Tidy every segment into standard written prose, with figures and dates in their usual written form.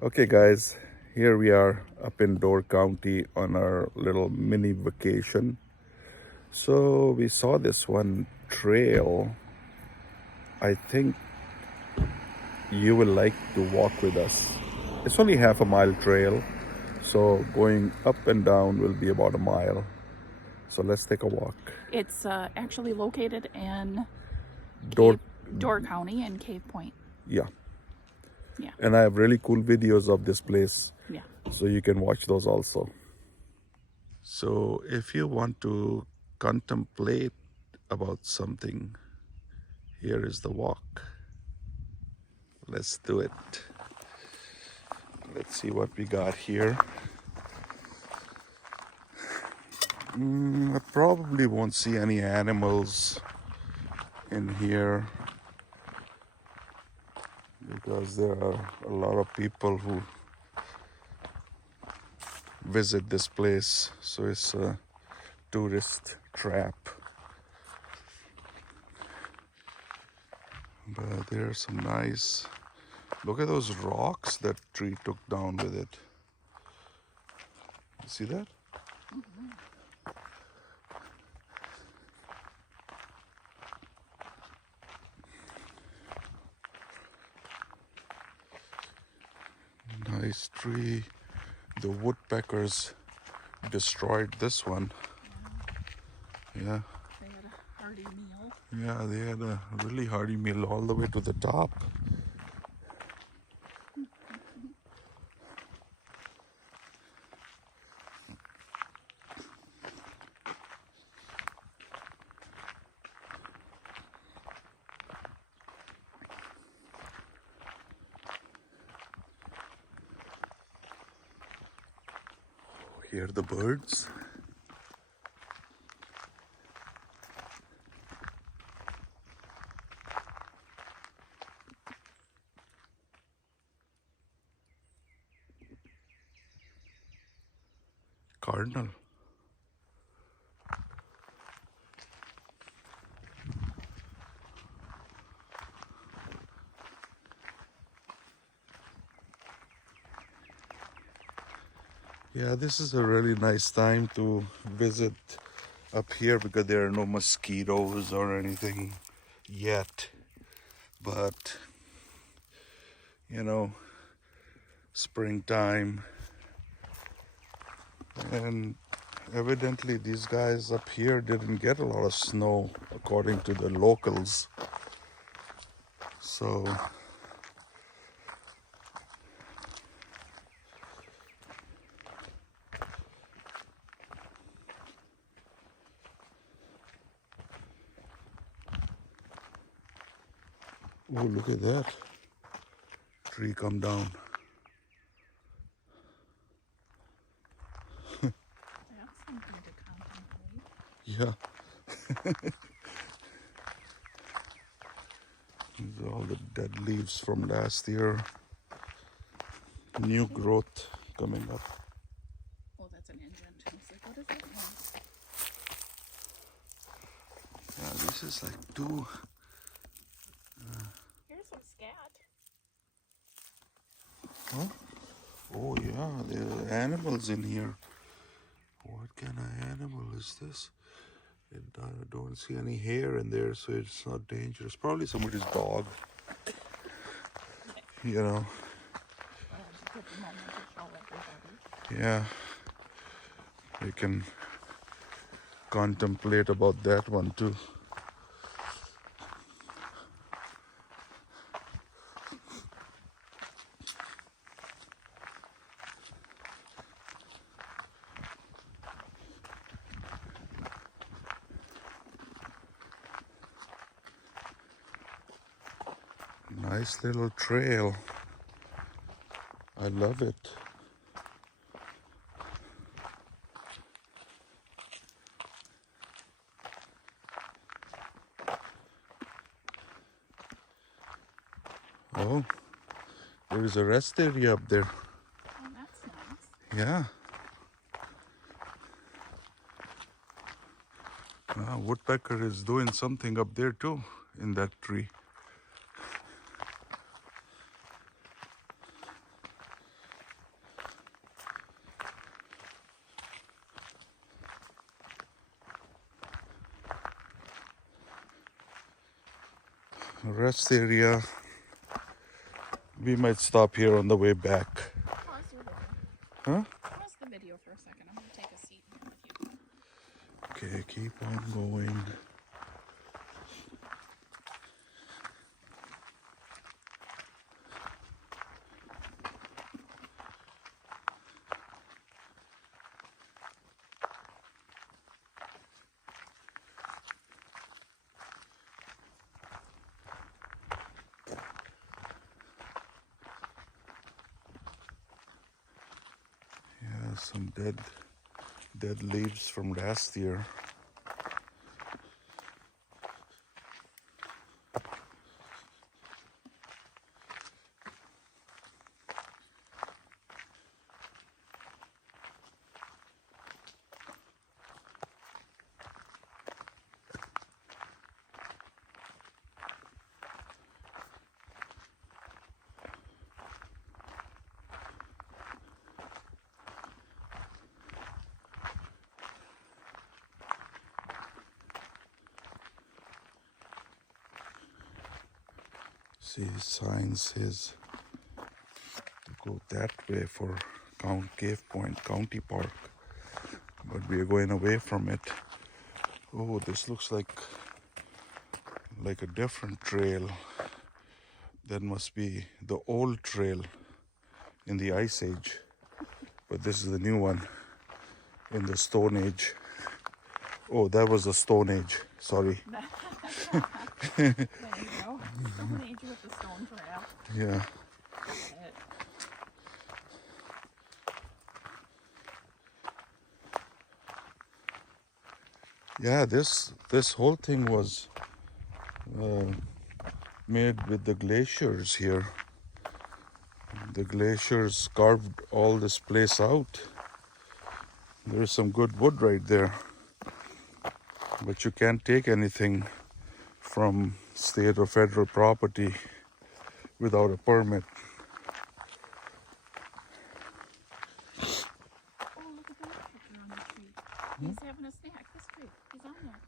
Okay, guys, here we are up in Door County on our little mini vacation. So we saw this one trail. I think you will like to walk with us. It's only half a mile trail, so going up and down will be about a mile. So let's take a walk. It's actually located in Door, Door County and Cave Point. yeah. Yeah. And I have really cool videos of this place, Yeah. so you can watch those also. So if you want to contemplate about something, here is the walk. Let's do it. Let's see what we got here. I probably won't see any animals in here because there are a lot of people who visit this place, so it's a tourist trap. But there are some nice, look at those rocks that tree took down with it. You see that? Nice tree. The woodpeckers destroyed this one. Yeah. They had a hearty meal. Yeah, they had a really hearty meal all the way to the top. Hear the birds. Cardinal. Yeah, this is a really nice time to visit up here because there are no mosquitoes or anything yet. But, you know, springtime. And evidently these guys up here didn't get a lot of snow according to the locals. So oh, look at that tree come down. That's something to contemplate. Yeah. These are all the dead leaves from last year. New growth coming up. Oh, that's an engine. I was like, what is that noise? Yeah, this is like two. Here's some scat. Huh? Oh yeah, there are animals in here. What kind of animal is this? I don't see any hair in there, so it's not dangerous. Probably somebody's dog. You know. Well, it's a good moment to show everybody. Yeah. You can contemplate about that one too. Nice little trail. I love it. Oh, there is a rest area up there. Oh, that's nice. Yeah. Woodpecker is doing something up there too, in that tree. rest area. We might stop here on the way back. Pause your video. Huh? Pause the video for a second. I'm going to take a seat here with you. Okay, keep on going. Yeah, some dead leaves from last year. See, sign says to go that way for Cave Point County Park, but we are going away from it. Oh, this looks like a different trail. That must be the old trail in the Ice Age, but this is the new one in the Stone Age. Oh, that was the Stone Age. Sorry. There you go. Stone Age with the stone trail. Yeah. Got it. Yeah, this whole thing was made with the glaciers here. The glaciers carved all this place out. There's some good wood right there, but you can't take anything from state or federal property without a permit. Oh, look at the woodpecker on the tree. He's having a snack. This tree. He's on there.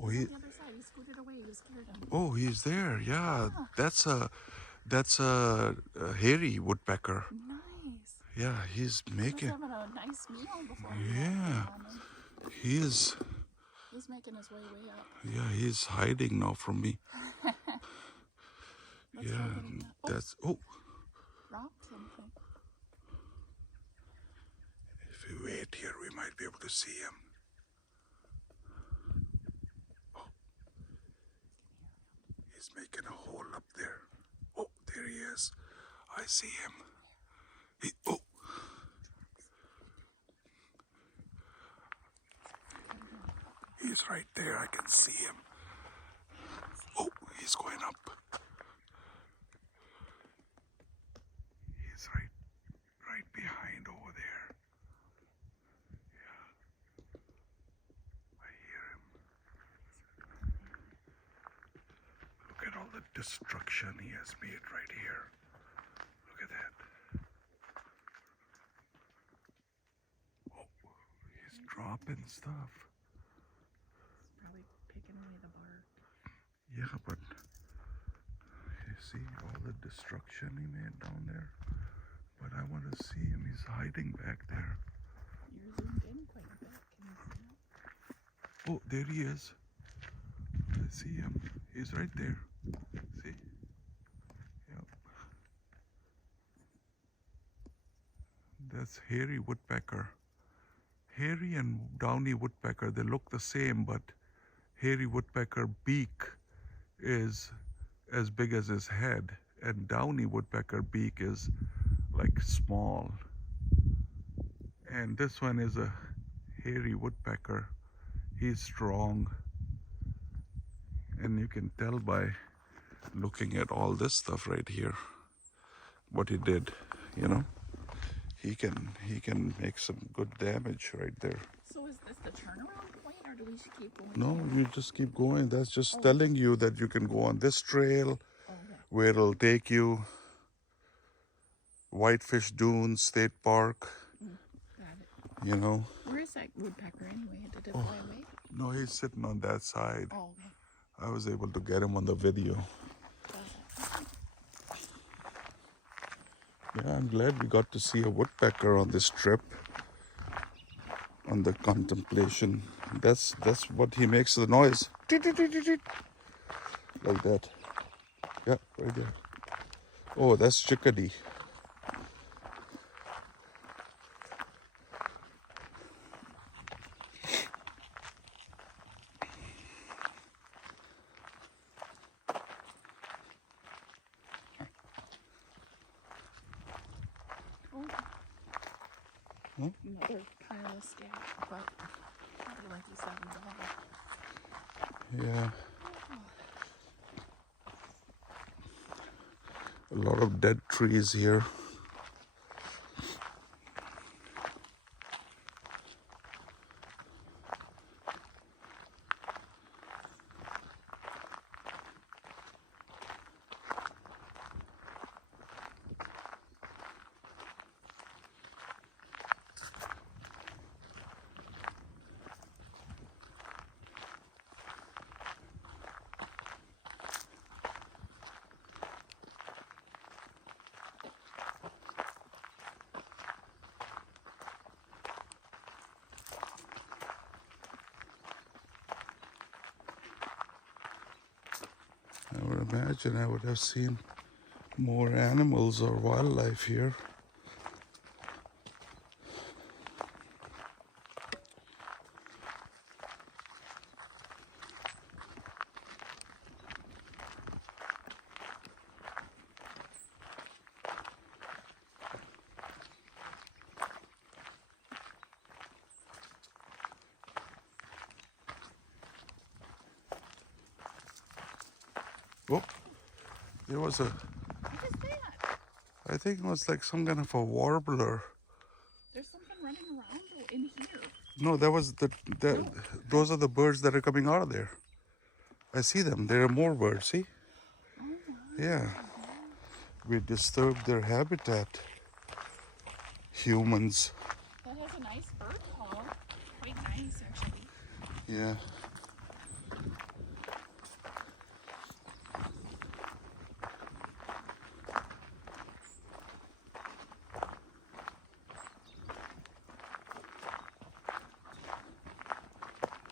Oh, He's on the other side. He scooted away. You scared him. oh, he's there. Yeah, that's a hairy woodpecker. Nice. Yeah, he's He was making. having a nice meal before we Yeah, walked in on him. he is. He's making his way up. Yeah, he's hiding now from me. Let's Yeah, try getting that. Oh, that's. Oh, dropped something. if we wait here, we might be able to see him. Oh, he's making a hole up there. Oh, there he is. I see him. Oh, he's right there. I can see him. Oh, he's going up. He's right behind over there. Yeah, I hear him. Look at all the destruction he has made right here. Look at that. Oh, he's dropping stuff. Probably picking away the bark. Yeah, but you see all the destruction he made down there. But I want to see him. He's hiding back there. You're zoomed in quite a bit. Can you see him? Oh, there he is. I see him. He's right there. See? Yep. That's hairy woodpecker. Hairy and downy woodpecker, they look the same, but hairy woodpecker beak is as big as his head, and downy woodpecker beak is like small. And this one is a hairy woodpecker. He's strong, and you can tell by looking at all this stuff right here what he did. You know, he can make some good damage right there. So is this the turnaround point, or do we keep going? No, here? you just keep going. That's just telling you that you can go on this trail Oh, okay. where it'll take you. Whitefish Dunes State Park. Got it. You know. Where is that woodpecker anyway? Did it fly away? No, he's sitting on that side. Oh, okay. I was able to get him on the video. Yeah, I'm glad we got to see a woodpecker on this trip, on the contemplation. That's what he makes the noise. Like that. Yeah, right there. Oh, that's chickadee. Oh, Huh? another pile of stack, but probably like you said, Yeah. A lot of dead trees here. I would imagine I would have seen more animals or wildlife here. Oh, there was a, what is that? I think it was like some kind of a warbler. There's something running around in here. No, that was those are the birds that are coming out of there. I see them. There are more birds, see? Oh my. Yeah. We disturbed their habitat, humans. That has a nice bird call. Quite nice, actually. Yeah.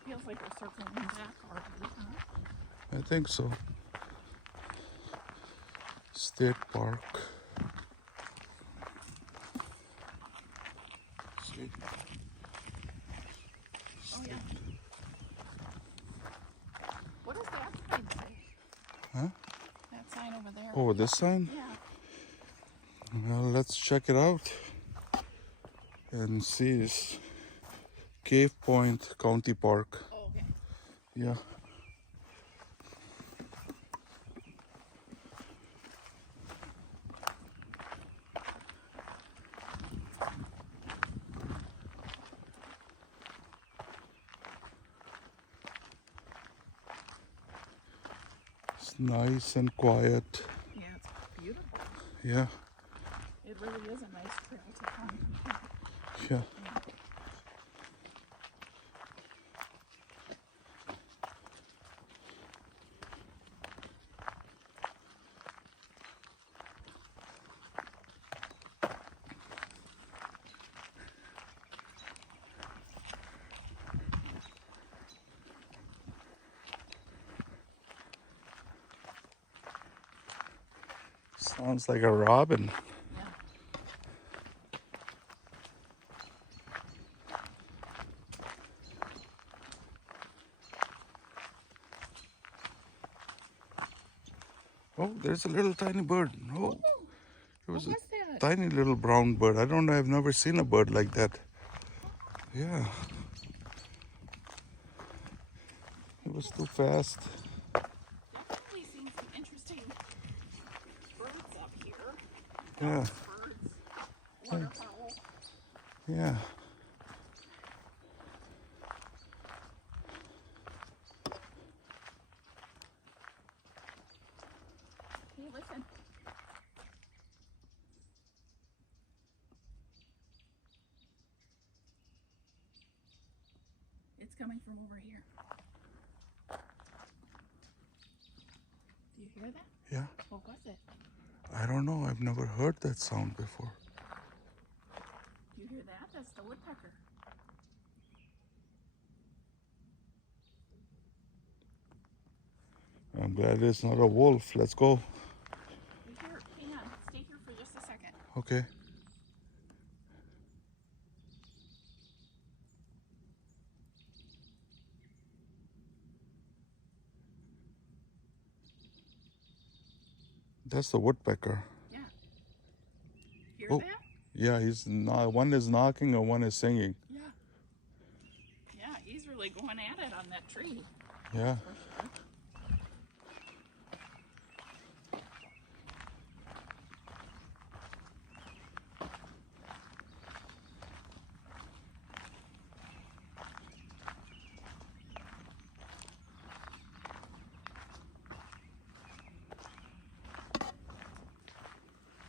Feels like we're circling back already, huh? I think so. State Park. See? Oh yeah. What does that sign say? Huh? That sign over there. Oh, this sign? Yeah. Well, let's check it out and see. It's Cave Point County Park. Oh, okay. Yeah. It's nice and quiet. Yeah, it's beautiful. Yeah. It really is a nice trail to contemplate. Yeah. Sounds like a robin. Yeah. Oh, there's a little tiny bird. Oh, it was What a was that? tiny little brown bird. I don't know. I've never seen a bird like that. Yeah. It was too fast. Definitely seen some interesting birds up here. Yeah. Birds, waterfowl. Yeah. Hey, listen. It's coming from over here. hear that? Yeah. What was it? I don't know. I've never heard that sound before. You hear that? That's the woodpecker. I'm glad it's not a wolf. Let's go. Here, hang on. Stay here for just a second. Okay. That's the woodpecker. Yeah. Hear Oh, that? yeah. He's not. One is knocking and one is singing. Yeah. Yeah, he's really going at it on that tree. Yeah. For sure.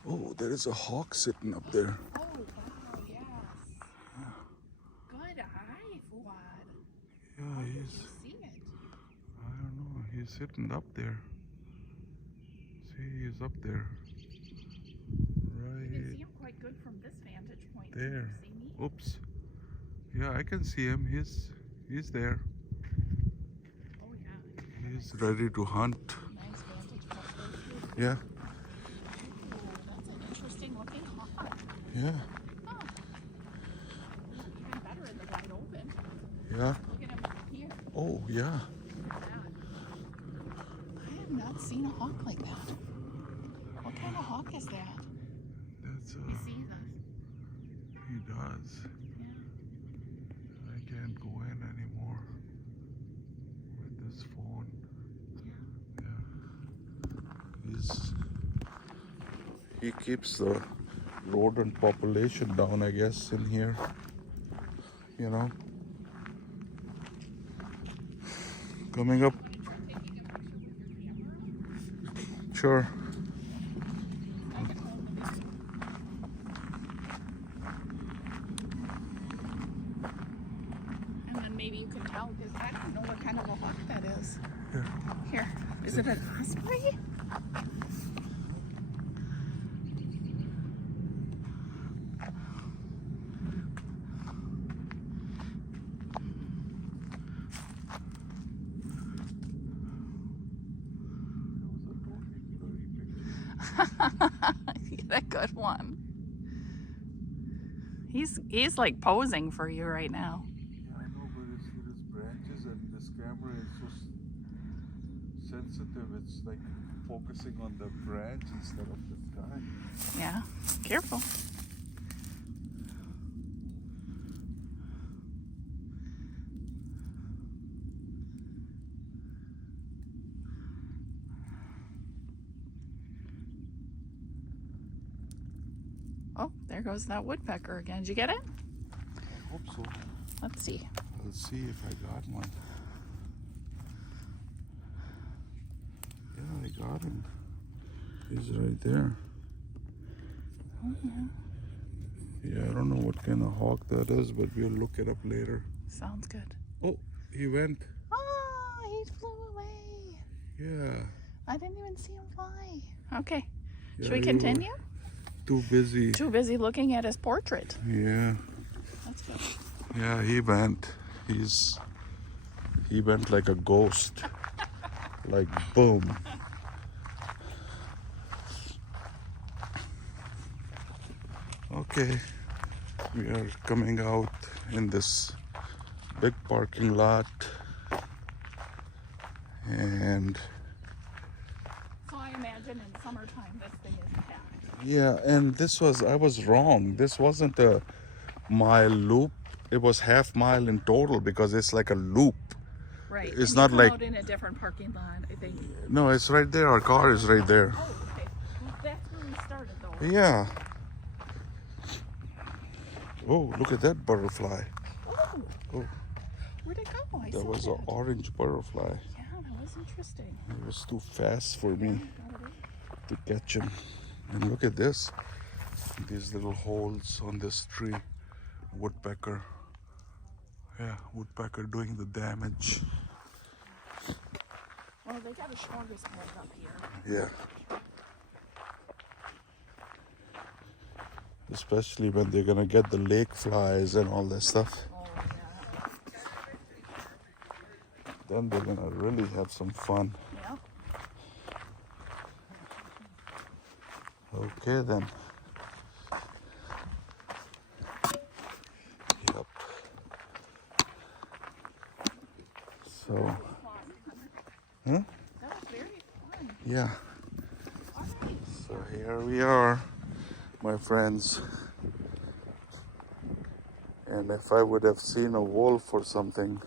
Oh, there is a hawk sitting up there. Oh, wow, yes. Good eye, Fuad. Yeah, How did he's. you see it? I don't know. He's sitting up there. See, he's up there. You can Right see him quite good from this vantage point. there. Can you see me? Oops. Yeah, I can see him. He's there. Oh, yeah. He's ready to hunt. Nice vantage point there, too. Yeah. Oh, that's an interesting looking hawk. Yeah. Huh. Even better in the wide open. Yeah. Look at him here. Oh, yeah. Look at that. I have not seen a hawk like that. What kind of hawk is that? That's He sees us. he does. Yeah. I can't go in anymore with this phone. Yeah. He keeps the rodent population down, I guess, in here. You know. Coming up. Want to try taking a picture with your camera? Sure. I can hold the video. And then maybe you can tell, because I don't know what kind of a hawk that is. Here. Here. Is it an osprey? Get a good one. He's like posing for you right now. Yeah, I know, but it's his branches and this camera is so sensitive. It's like focusing on the branch instead of the sky. Yeah, careful. Oh, there goes that woodpecker again. Did you get it? I hope so. Let's see. Let's see if I got one. Yeah, I got him. He's right there. Oh, yeah. Yeah, I don't know what kind of hawk that is, but we'll look it up later. Sounds good. Oh, he went. Oh, he flew away. Yeah. I didn't even see him fly. Okay. Yeah, Should we you continue? were too busy. Too busy looking at his portrait. Yeah. That's good. Yeah, he went. He went like a ghost. Like boom. Okay. We are coming out in this big parking lot. And So I imagine in summertime this thing is packed. yeah, and I was wrong. This wasn't a mile loop. It was half mile in total because it's like a loop. Right. It's and not you come like- out in a different parking lot, I think. No, it's right there. Our car is right there. Oh, okay. Well, that's where we started though. Yeah. Oh, look at that butterfly. Oh, Oh, where'd it go? I that saw was that. an orange butterfly. Yeah, that was interesting. It was too fast for me Got it. to catch him. And look at this. These little holes on this tree. Woodpecker. Yeah, woodpecker doing the damage. Oh, they got a smorgasbord up here. Yeah. Especially when they're gonna get the lake flies and all that stuff. Oh, yeah. Then they're gonna really have some fun. Yeah. Okay then. Yep. So, huh? That was very fun. Yeah. All right. So here we are, my friends. And if I would have seen a wolf or something,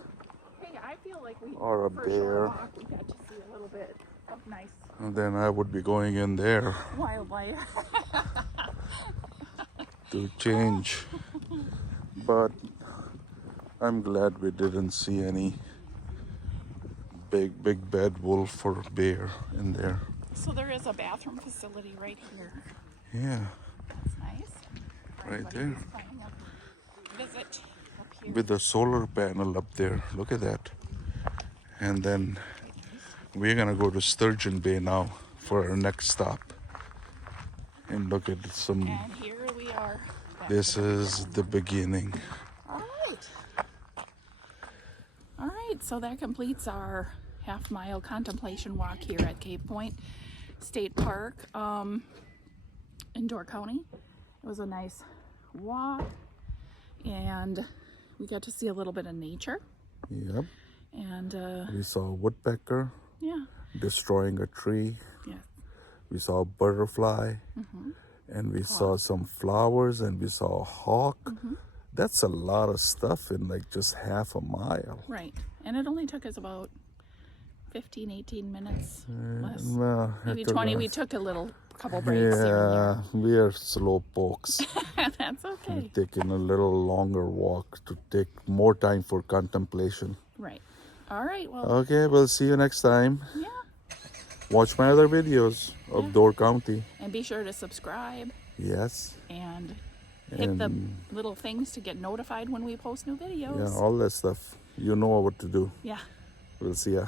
Hey, I feel like we, or a for a bear, short walk, we got to see a little bit of nice then I would be going in there wildlife. to change. But I'm glad we didn't see any big bad wolf or bear in there. So there is a bathroom facility right here. Yeah, That's nice. For right anybody there. who's planning a visit up here. With the solar panel up there. Look at that. And then we're gonna go to Sturgeon Bay now for our next stop. And look at some. And here we are. back This to the is the beginning. All right. All right, so that completes our half-mile contemplation walk here at Cape Point State Park in Door County. It was a nice walk, and we got to see a little bit of nature. Yep. And We saw a woodpecker yeah, destroying a tree. yeah, We saw a butterfly. And we saw some flowers, and we saw a hawk. That's a lot of stuff in like just half a mile. right. And it only took us about 15, 18 minutes less. Well, Maybe it took 20. us- We took a couple breaks here Yeah, we are slow pokes. and there. That's okay. Taking a little longer walk to take more time for contemplation. Right. All right. Well, Okay, we'll see you next time. yeah. Watch my other videos of Door County. And be sure to subscribe Yes. and hit the little things to get notified when we post new Yeah, videos. all that stuff. You know what to do. Yeah. We'll see ya.